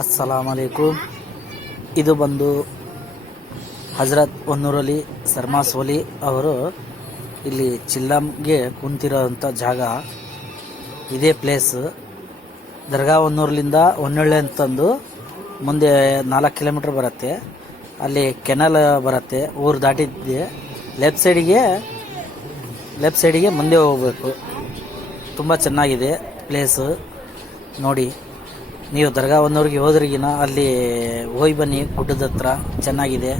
ಅಸ್ಸಲಾಮ್ ಅಲೈಕುಮ್. ಇದು ಬಂದು ಹಜರತ್ ಹೊನ್ನೂರಲ್ಲಿ ಸರ್ಮಾಸ್ ವಲಿ ಅವರು ಇಲ್ಲಿ ಚಿಲ್ಲಂಗೆ ಕುಂತಿರೋಂಥ ಜಾಗ. ಇದೇ ಪ್ಲೇಸ್. ದರ್ಗಾ ಹೊನ್ನೂರ್ಲಿಂದ ಹೊನ್ನೊಳ್ಳೆ ಅಂತಂದು ಮುಂದೆ 4 ಕಿಲೋಮೀಟ್ರ್ ಬರುತ್ತೆ. ಅಲ್ಲಿ ಕೆನಲ್ ಬರುತ್ತೆ. ಊರು ದಾಟಿದ್ದೆ ಲೆಫ್ಟ್ ಸೈಡಿಗೆ ಮುಂದೆ ಹೋಗಬೇಕು. ತುಂಬ ಚೆನ್ನಾಗಿದೆ ಪ್ಲೇಸು. ನೋಡಿ, ನೀವು ದರ್ಗಾ ಹೊನ್ನೂರಿಗೆ ಹೋದ್ರಿಗಿನ ಅಲ್ಲಿ ಹೋಗಿ ಬನ್ನಿ. ಗುಡ್ಡದ ಹತ್ರ ಚೆನ್ನಾಗಿದೆ.